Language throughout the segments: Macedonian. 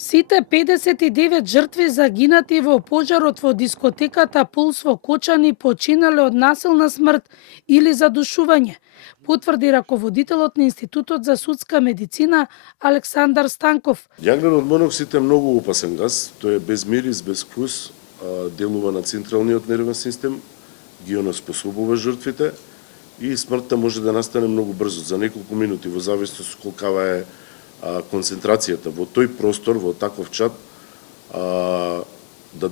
Сите 59 жртви загинати во пожарот во дискотеката Пулс во Кочани починале од насилна смрт или задушување, потврди раководителот на Институтот за судска медицина Александар Станков. Јаглерод моноксид е многу опасен газ, тој е без мирис, без вкус, делува на централниот нервен систем, ги онеспособува жртвите и смртта може да настане многу брзо, за неколку минути, во зависност колкава е концентрацијата во тој простор, во таков чад, да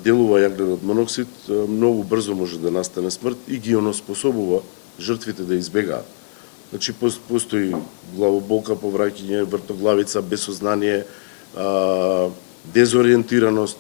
делува јаглерод моноксид, многу брзо може да настане смрт и ги онеспособува жртвите да избегаат. Значи, постои главоболка, повраќање, вртоглавица, без сознание, дезориентираност,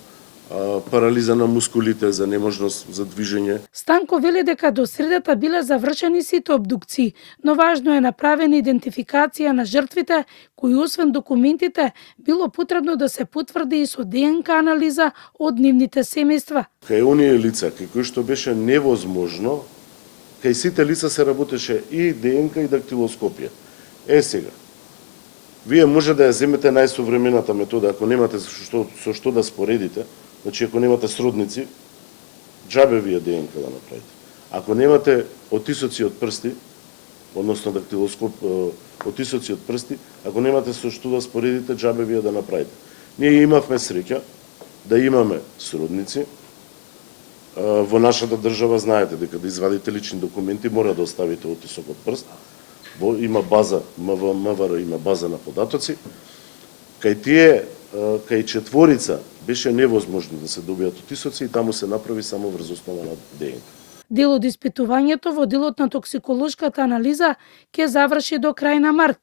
парализа на мускулите, за неможност за движење. Станко вели дека до средата биле завршени сите обдукции, но важно е направена идентификација на жртвите, кои освен документите било потребно да се потврди и со ДНК анализа од нивните семејства. Кај оние лица, кај кои што беше невозможно, кај сите лица се работеше и ДНК и дактилоскопија. Сега, вие може да ја земете најсовремената метода, ако немате со што да споредите. Значи, ако немате сродници, џабе вие ДНК да направите. Ако немате отисоци од прсти, односно дактилоскоп, отисоци од прсти, ако немате со што да споредите, џабе вие да направите. Ние имавме среќа да имаме сродници. Во нашата држава знаете дека да извадите лични документи мора да оставите отисок од прст. Има база, МВР има база на податоци. Кај четворица беше невозможно да се добијат отисоци и таму се направи само врз основа на ДНК. Дел од испитувањето во делот на токсиколошката анализа ќе заврши до крај на март.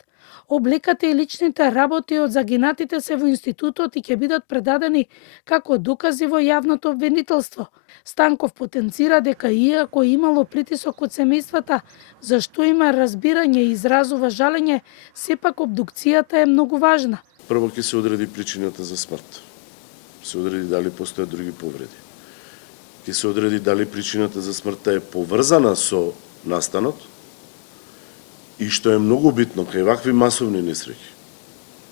Облеката и личните работи од загинатите се во институтот и ќе бидат предадени како докази во јавното обвинителство. Станков потенцира дека иако имало притисок од семејствата, за што има разбирање и изразува жалење, сепак обдукцијата е многу важна. Прво ќе се одреди причината за смрт. Се одреди дали постојат други повреди. Ќе се одреди дали причината за смртта е поврзана со настанот и што е многу битно кај вакви масовни несреќи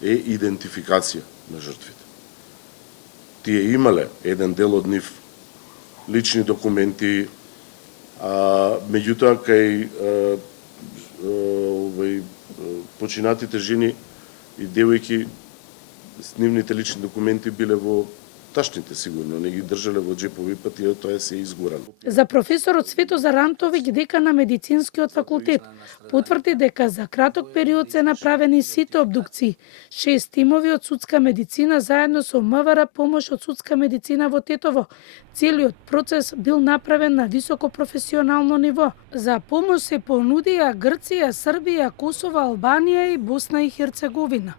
е идентификација на жртвите. Тие имале еден дел од нив лични документи, меѓутоа кај починатите жени и девојки нивните лични документи биле во ташните, сигурно, не ги држале во џепови, па тие тоа се изгорало. За професорот Светозар Антовиќ, декан на медицинскиот факултет, потврди дека за краток период се направени сите обдукции. 6 тимови од судска медицина заедно со МВР помош од судска медицина во Тетово. Целиот процес бил направен на високо професионално ниво. За помош се понудија Грција, Србија, Косово, Албанија и Босна и Херцеговина.